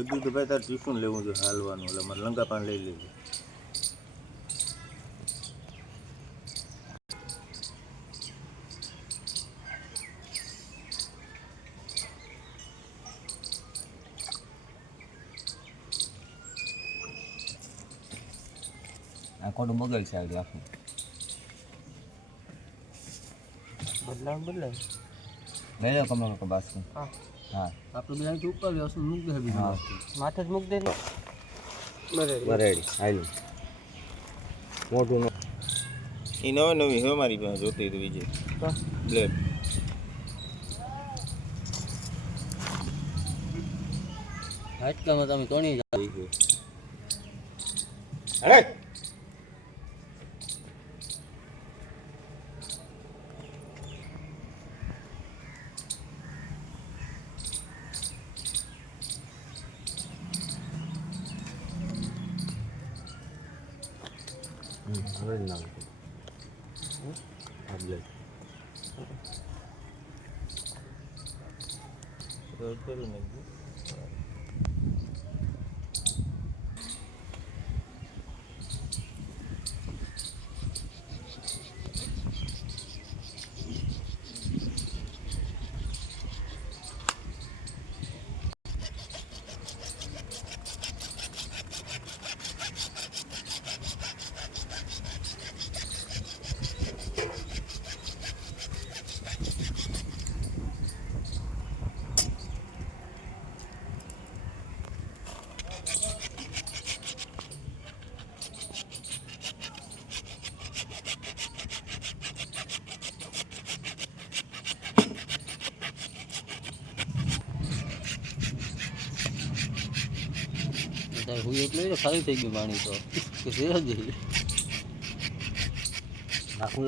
જગદીશ તો ભાઈ તારે ટિફિન લેવું જોઈએ હાલવાનું એટલે મારે લંગા પાન લઈ લેવું આ ખોટું બગલ છે આગળ આખું. બદલાવ બદલાવ લઈ લો કમર કે હા. હા. આપણે બધા ઉપર લેશું મૂક દે બીજું હા. માથે જ મૂક દે બરેડી. હાલું. મોટું એ નવી નવી હવે મારી પાસે જોતી હતી બીજી તો બ્લેક હાટકામાં તમે તોણી જાવ અરે! હવે નામ હા એટલું ખાલી થઈ ગયું પાણી તો. છે જ નાખું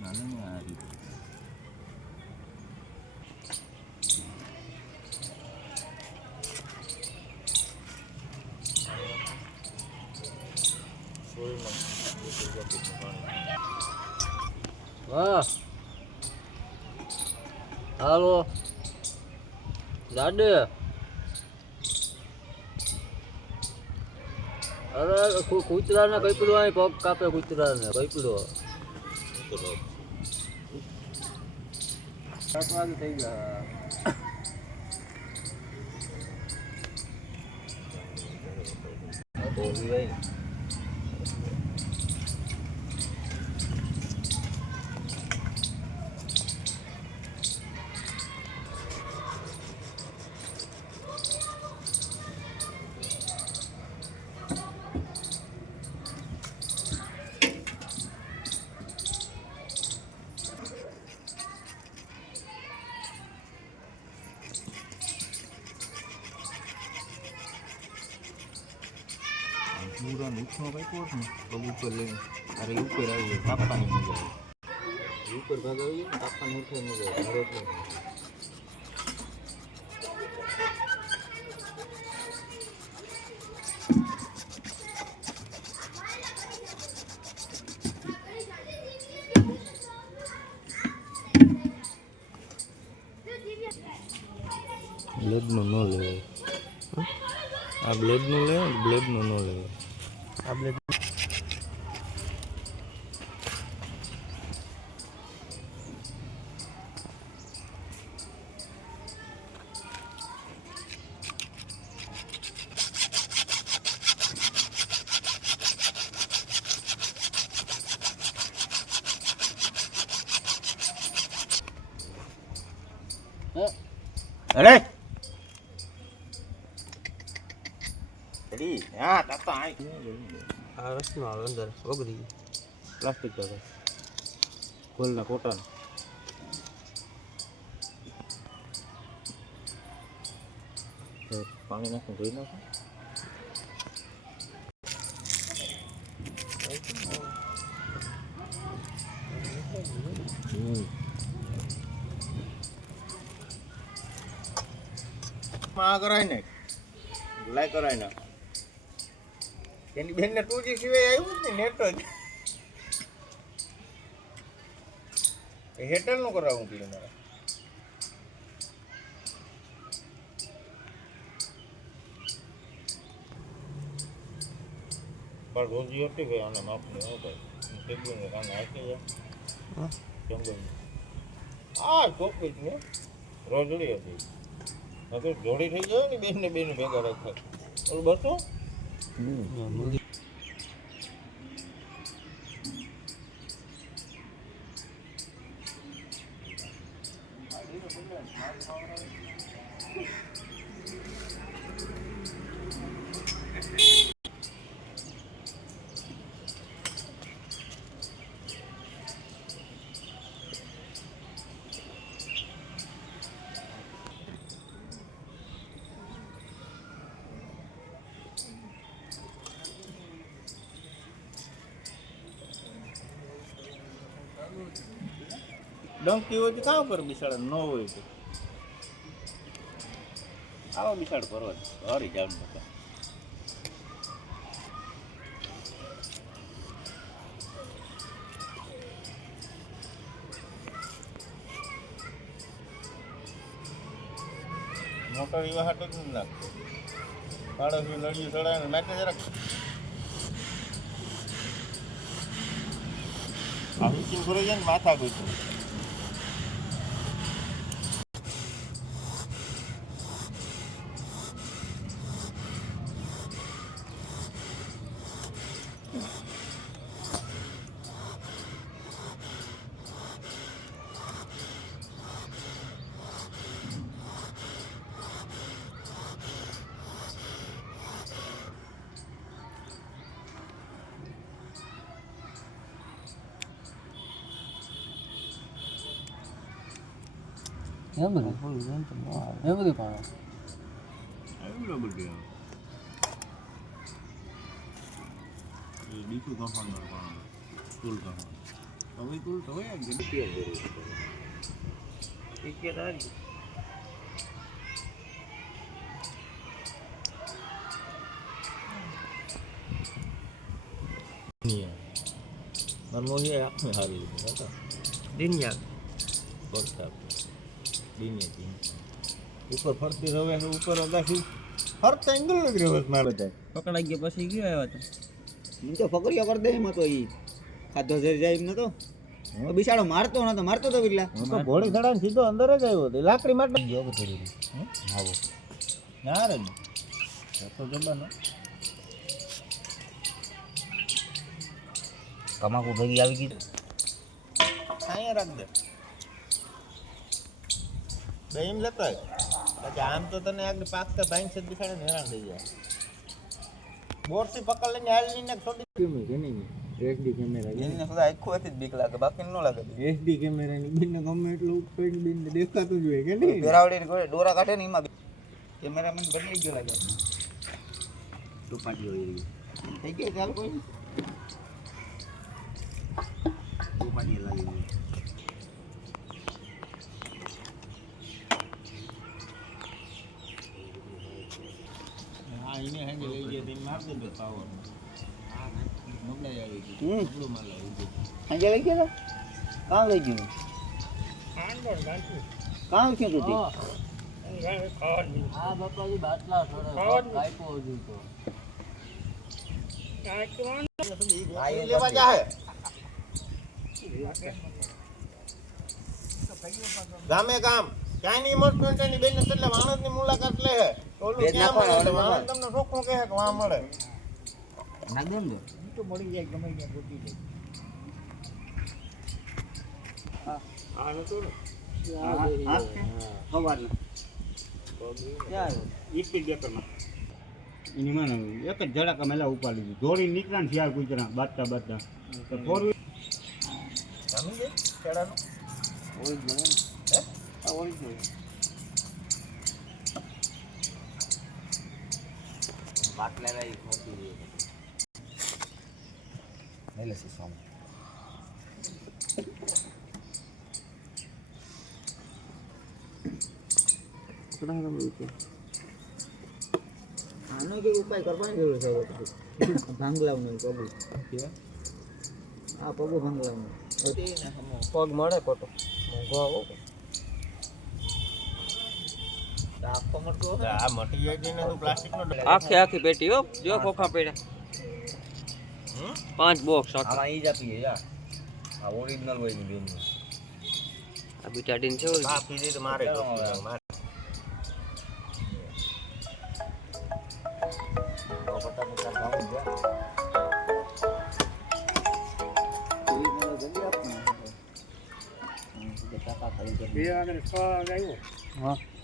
નાનું ને આ રીતે વાહ હાલો દાડે અરે કૂતરા ને કઈ પીડો અહીં પગ કાપે કૂતરા ને કઈ પીડો સાત વાગે થઈ ગયા નુકસાન કાપ્યો હોત ને ઉપર લઈને તારે ઉપર આવી જાય કાપવાની મજા આવે ઉપર ભાગ આવી જાય ને કાપવાની ઉઠે મજા આવે બ્લેડનું ન લેવાય આ બ્લેડનું લેવાય બ્લેડનું ન લેવાય Hamlet. Allez હા તાતા આય. આ રસનો આવે અંદર ઓગળી પ્લાસ્ટિક કાગળ ગોલના કોટન પાણી નાખું ધોઈ નાખું. માં કરાય ને. લાય કરાય ને. એની બેન ને ટુ જી સિવાય આવ્યું જ ને નેટ જ. હેટલનું કરાવવું પડ્યું મારે પણ રોજી હતી અને આને માપની હો ભાઈ ટેબલ કાને હાકી જાય જંગલ આ જ ને રોજડી હતી. જોડી થઈ ગયો ને બેન ને બેન ભેગા રાખે ઓલું બસો 음. ડંકી હોય તો કાં પર બિસાડ ન હોય તો. આવો બિસાડ પરવા હરી જાવ બધા. મોટર વિવાહ હાટો જ નાખતો પાડોશી લડિયું ચડાવે ને મેં જરાક આ હિચિંગ ભરાઈ જાય ને માથા ગયું એમ બધું એમ બધું પણ બીજું પણ કુલ કહાણું હવે કુલ તો હોય જ ને કેમ જરૂર ટિકિટ આવી મનમોહી આંખને હારી લીધું હતા દિનિયા બગતા ધીમે હતી ઉપર ફરતી રવે છે ઉપર અદાખી ફરતા એંગલ નથી રહ્યો મારે. તો પકડાઈ ગયો પછી ગયો આવ્યો તો. હું તો ફકરીઓ કરી દે એમાં તો ઈ. ખાધો ઝેર જાય એમ નતો. હવે બિચારો મારતો નતો મારતો તો કેટલા હું તો ઘોડી ચડાવીને સીધો અંદર જ આવ્યો હતો. લાકડી માટે ગયો બધો આવો. ના રે. તો જબાનો કમાકુ ભેગી આવી ગઈ અહીંયા રાખ દે બે એમ લેતો હોય. પછી આમ તો તને આગળ પાકતા ભાઈ છે બિસાડે હેરાન થઈ જાય. બોરસી પકડ લઈને હાલ ને છોડી કેમ કે નહીં એસડી કેમેરા એને સુધા આખું હતી જ બીક લાગે બાકી ન લાગે એચડી કેમેરાની બિન ગમે એટલું ઉપર બિન દેખાતું જ હોય કે નહીં? પેરાવડી ગોળે દોરા કાઢે ને એમાં કેમેરા મને બદલી ગયો લાગે. ટોપાટી હોય થઈ ગઈ ચાલ કોઈ તો ટોપાટી લાગી એને હેંગે લઈ ગયા તેને માર દે પાવર. નબળાઈ આવી હમ. નબળું માલ આવી ગયું. લઈ ગયા કાં લઈ ગયું? કાં ક્યાં તું આ બાપાજી બાટલા થોડા કાપ્યો હજુ તો. લેવા જાહે. ગામે ગામ. ક્યાંય ઇમોશનલની બેન એટલે વાણંદની મુલાકાત લે હે. ઓલું ક્યાં મળે? ઓલું વાણંદ તમને ચોખ્ખું કહે કે વાં મળે. ના દે. ને તો મળી જાય ગમે ત્યાં ગોતી જાય હા. નતો ને? હા એની મને એક જ ઝડાકા મેલા ઉપાડી લીધું દોડી નીકળ્યા ને શિયાળ કૂતરા બાજતા બાજતા તો ફોર વ્હીલ જામી દે ચડાનું આનો કે ઉપાય કરવાની જરૂર છે ભાંગલાવનો પગું આ પગું ભાંગલાવનું પગ મળે ખોટો મોંઘો આવો. આખી આખી પેટી હો. જો ખોખા પડ્યા. હમ? પાંચ બોક્સ આખા. આમાં ઈ જ આપીએ આ ઓરિજિનલ હોયની બેન આ બીટાડીન છે. આ પીધી તો મારે કપી જાય, મારે.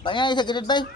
અહીંયા છે કિરીટભાઈ